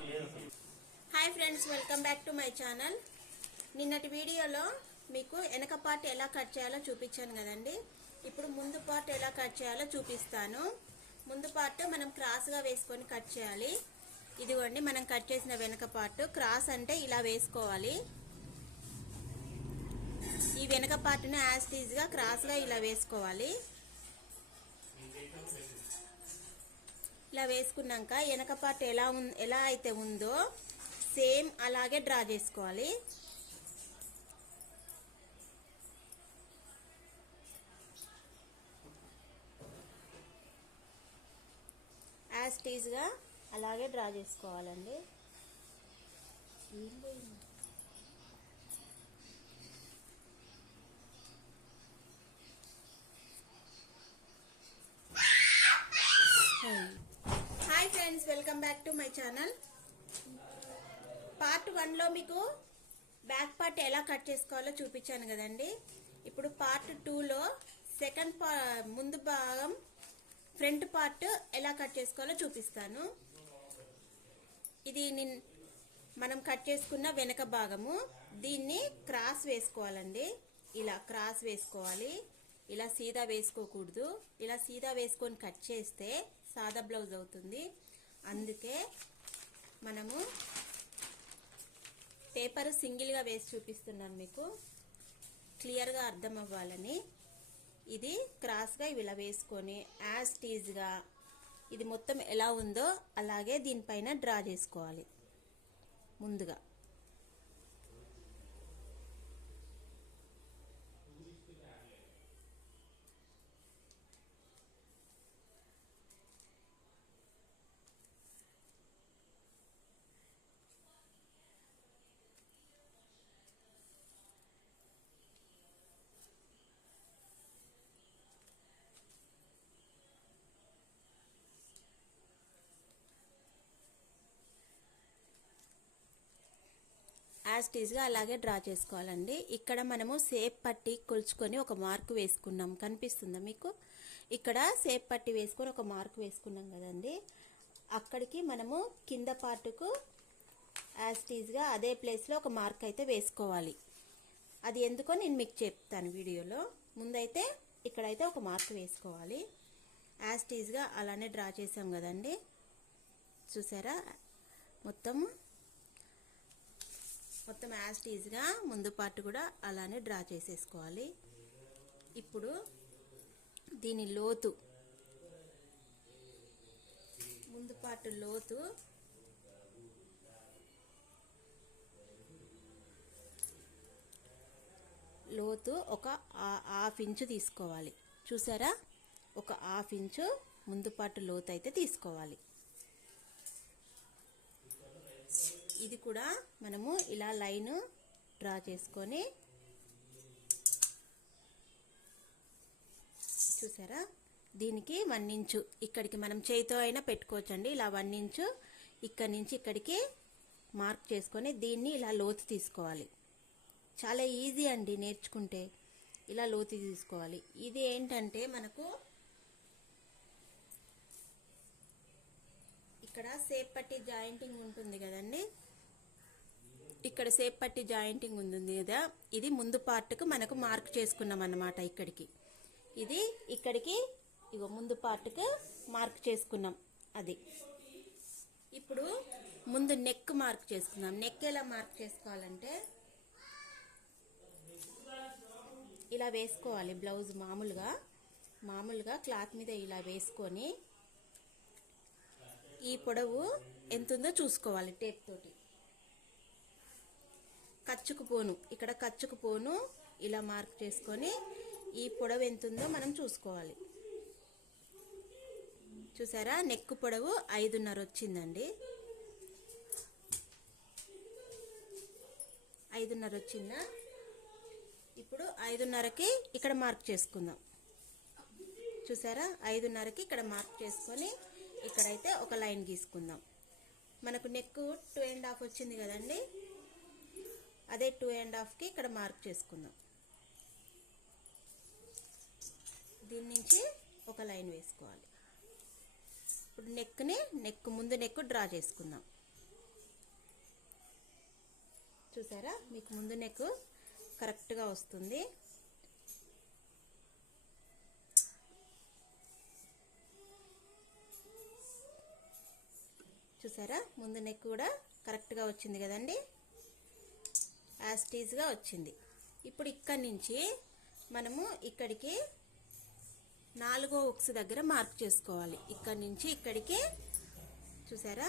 Hi friends welcome back to my channel. నిన్నటి వీడియోలో మీకు వెనక పార్ట్ ఎలా కట్ చేయాలో చూపించాను కదండి. ఇప్పుడు ముందు పార్ట్ ఎలా కట్ చేయాలో చూపిస్తాను. ముందు పార్ట్ మనం క్రాస్గా వేసుకొని కట్ చేయాలి. ఇదిగోండి మనం కట్ చేసిన వెనక పార్ట్. క్రాస్ అంటే ఇలా వేసుకోవాలి. ఈ వెనక పార్ట్ను యాజ్ టీజ్గా క్రాస్గా ఇలా వేసుకోవాలి. ఇలా వేసుకున్నాక వెనక పార్ట్ ఎలా ఉం ఎలా అయితే ఉందో సేమ్ అలాగే డ్రా చేసుకోవాలి. యాజ్ టీజ్గా అలాగే డ్రా చేసుకోవాలండి. Hi friends welcome back to my channel part వన్లో మీకు బ్యాక్ పార్ట్ ఎలా కట్ చేసుకోవాలో చూపించాను కదండి. ఇప్పుడు పార్ట్ టూలో సెకండ్ పా ముందు భాగం ఫ్రంట్ పార్ట్ ఎలా కట్ చేసుకోవాలో చూపిస్తాను. ఇది నిన్ మనం కట్ చేసుకున్న వెనక భాగము. దీన్ని క్రాస్ వేసుకోవాలండి. ఇలా క్రాస్ వేసుకోవాలి. ఇలా సీదా వేసుకోకూడదు. ఇలా సీదా వేసుకొని కట్ చేస్తే సాదా బ్లౌజ్ అవుతుంది. అందుకే మనము పేపర్ సింగిల్గా వేసి చూపిస్తున్నాను మీకు. క్లియర్గా అర్థం అవ్వాలని. ఇది క్రాస్గా ఇలా వేసుకొని యాజ్ టీజ్గా ఇది మొత్తం ఎలా ఉందో అలాగే దీనిపైన డ్రా చేసుకోవాలి. ముందుగా. యాజ్ టీజ్గా అలాగే డ్రా చేసుకోవాలండి. ఇక్కడ మనము సేప్ పట్టి కొలుచుకొని ఒక మార్క్ వేసుకున్నాం. కనిపిస్తుందా మీకు? ఇక్కడ సేప్ పట్టి వేసుకొని ఒక మార్క్ వేసుకున్నాం కదండి. అక్కడికి మనము కింద పార్టుకు యాజ్ టీజ్గా అదే ప్లేస్లో ఒక మార్క్ అయితే వేసుకోవాలి. అది ఎందుకో నేను మీకు చెప్తాను వీడియోలో. ముందైతే ఇక్కడైతే ఒక మార్క్ వేసుకోవాలి. యాజ్ టీజ్గా అలానే డ్రా చేసాం కదండి. చూసారా? మొత్తము మొత్తం యాజ్ టీజ్గా ముందు పార్ట్ కూడా అలానే డ్రా చేసేసుకోవాలి. ఇప్పుడు దీని లోతు. ముందు పార్ట్ లోతు. లోతు ఒక హాఫ్ ఇంచు తీసుకోవాలి. చూసారా? ఒక హాఫ్ ఇంచు ముందు పాటు లోతు అయితే తీసుకోవాలి. ఇది కూడా మనము ఇలా లైన్ డ్రా చేసుకొని చూసారా? దీనికి వన్ ఇంచు. ఇక్కడికి మనం చేతితో అయినా పెట్టుకోవచ్చండి. ఇలా వన్ ఇంచు ఇక్కడి నుంచి ఇక్కడికి మార్క్ చేసుకొని దీన్ని ఇలా లోతు తీసుకోవాలి. చాలా ఈజీ అండి నేర్చుకుంటే. ఇలా లోతు తీసుకోవాలి. ఇది ఏంటంటే మనకు ఇక్కడ సేఫ్ పట్టి జాయింటింగ్ ఉంటుంది కదండి? ఇక్కడ సేప్ పట్టి జాయింటింగ్ ఉంది కదా. ఇది ముందు పార్ట్కు మనకు మార్క్ చేసుకున్నాం అన్నమాట ఇక్కడికి. ఇది ఇక్కడికి ఇగో ముందు పార్ట్కు మార్క్ చేసుకున్నాం అది. ఇప్పుడు ముందు నెక్ మార్క్ చేసుకుందాం. నెక్ ఎలా మార్క్ చేసుకోవాలంటే ఇలా వేసుకోవాలి బ్లౌజ్ మామూలుగా. మామూలుగా క్లాత్ మీద ఇలా వేసుకొని ఈ పొడవు ఎంత ఉందో చూసుకోవాలి టేప్ తోటి. కచ్చుకుపోను. ఇక్కడ కచ్చుకుపోను. ఇలా మార్క్ చేసుకొని ఈ పొడవు ఎంత ఉందో మనం చూసుకోవాలి. చూసారా? నెక్కు పొడవు ఐదున్నర వచ్చిందండి. ఐదున్నర వచ్చిందా? ఇప్పుడు ఐదున్నరకి ఇక్కడ మార్క్ చేసుకుందాం. చూసారా? ఐదున్నరకి ఇక్కడ మార్క్ చేసుకొని ఇక్కడైతే ఒక లైన్ గీసుకుందాం. మనకు నెక్ టూ అండ్ హాఫ్ వచ్చింది కదండి. అదే టూ అండ్ హాఫ్కి ఇక్కడ మార్క్ చేసుకుందాం. దీని నుంచి ఒక లైన్ వేసుకోవాలి. ఇప్పుడు నెక్ని నెక్ ముందు నెక్ డ్రా చేసుకుందాం. చూసారా? మీకు ముందు నెక్ కరెక్ట్గా వస్తుంది. చూసారా? ముందు నెక్ కూడా కరెక్ట్గా వచ్చింది కదండి? యాస్టీజ్గా వచ్చింది. ఇప్పుడు ఇక్కడి నుంచి మనము ఇక్కడికి నాలుగో ఉక్స్ దగ్గర మార్క్ చేసుకోవాలి. ఇక్కడి నుంచి ఇక్కడికి చూసారా?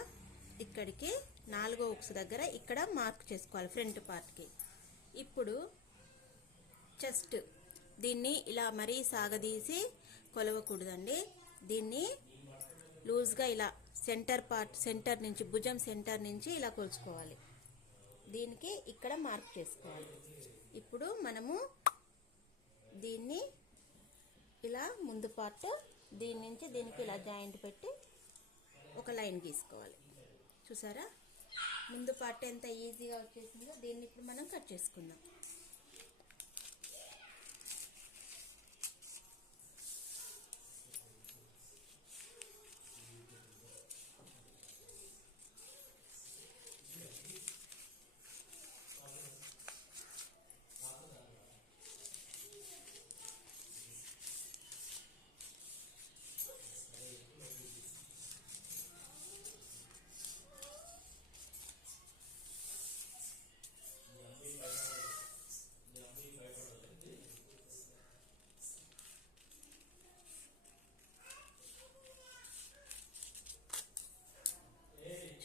ఇక్కడికి నాలుగో ఉక్స్ దగ్గర ఇక్కడ మార్క్ చేసుకోవాలి ఫ్రంట్ పార్ట్కి. ఇప్పుడు చెస్ట్. దీన్ని ఇలా మరీ సాగదీసి కొలవకూడదండి. దీన్ని లూజ్గా ఇలా సెంటర్ పార్ట్ సెంటర్ నుంచి భుజం సెంటర్ నుంచి ఇలా కొలుచుకోవాలి. దీనికి ఇక్కడ మార్క్ చేసుకోవాలి. ఇప్పుడు మనము దీన్ని ఇలా ముందు పార్ట్ దీని నుంచి దీనికి ఇలా జాయింట్ పెట్టి ఒక లైన్ గీసుకోవాలి. చూసారా? ముందు పార్ట్ ఎంత ఈజీగా వచ్చేసిందో దీన్ని ఇప్పుడు మనం కట్ చేసుకుందాం.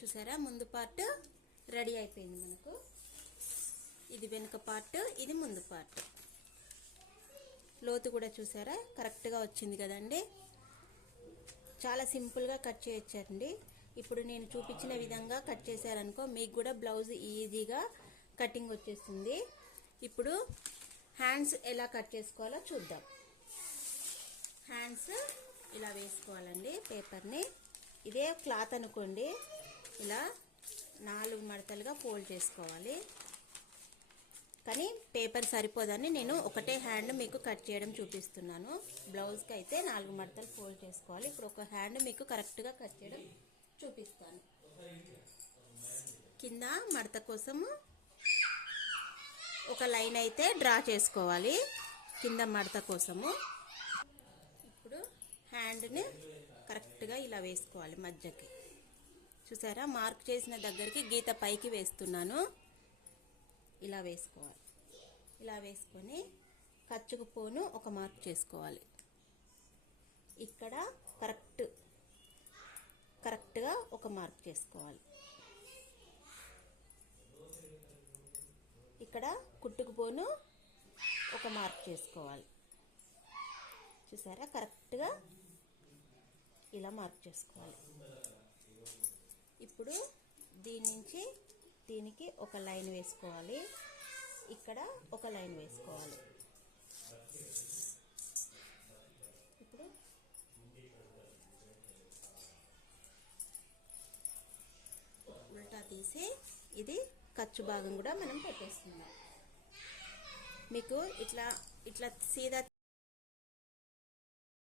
చూసారా? ముందు పార్ట్ రెడీ అయిపోయింది మనకు. ఇది వెనుక పార్ట్ ఇది ముందు పార్ట్. లోతు కూడా చూసారా? కరెక్ట్గా వచ్చింది కదండి. చాలా సింపుల్గా కట్ చేయొచ్చండి ఇప్పుడు నేను చూపించిన విధంగా కట్ చేశారనుకో మీకు కూడా బ్లౌజ్ ఈజీగా కటింగ్ వచ్చేస్తుంది. ఇప్పుడు హ్యాండ్స్ ఎలా కట్ చేసుకోవాలో చూద్దాం. హ్యాండ్స్ ఇలా వేసుకోవాలండి పేపర్ని. ఇదే క్లాత్ అనుకోండి. ఇలా నాలుగు మడతలుగా ఫోల్డ్ చేసుకోవాలి. కానీ పేపర్ సరిపోదని నేను ఒకటే హ్యాండ్ మీకు కట్ చేయడం చూపిస్తున్నాను. బ్లౌజ్కి అయితే నాలుగు మడతలు ఫోల్డ్ చేసుకోవాలి. ఇప్పుడు ఒక హ్యాండ్ మీకు కరెక్ట్గా కట్ చేయడం చూపిస్తాను. కింద మడత కోసము ఒక లైన్ అయితే డ్రా చేసుకోవాలి. కింద మడత కోసము ఇప్పుడు హ్యాండ్ని కరెక్ట్గా ఇలా వేసుకోవాలి మధ్యకి. చూసారా? మార్క్ చేసిన దగ్గరికి గీత పైకి వేస్తున్నాను. ఇలా వేసుకోవాలి. ఇలా వేసుకొని ఖర్చుకు పోను ఒక మార్క్ చేసుకోవాలి. ఇక్కడ కరెక్ట్ కరెక్ట్గా ఒక మార్క్ చేసుకోవాలి. ఇక్కడ కుట్టుకు పోను ఒక మార్క్ చేసుకోవాలి. చూసారా? కరెక్ట్గా ఇలా మార్క్ చేసుకోవాలి. ఇప్పుడు దీని నుంచి దీనికి ఒక లైన్ వేసుకోవాలి. ఇక్కడ ఒక లైన్ వేసుకోవాలి. ఇప్పుడు ఉల్టా తీసి ఇది ఖర్చు భాగం కూడా మనం పెట్టేస్తున్నాం మీకు ఇట్లా ఇట్లా సీదా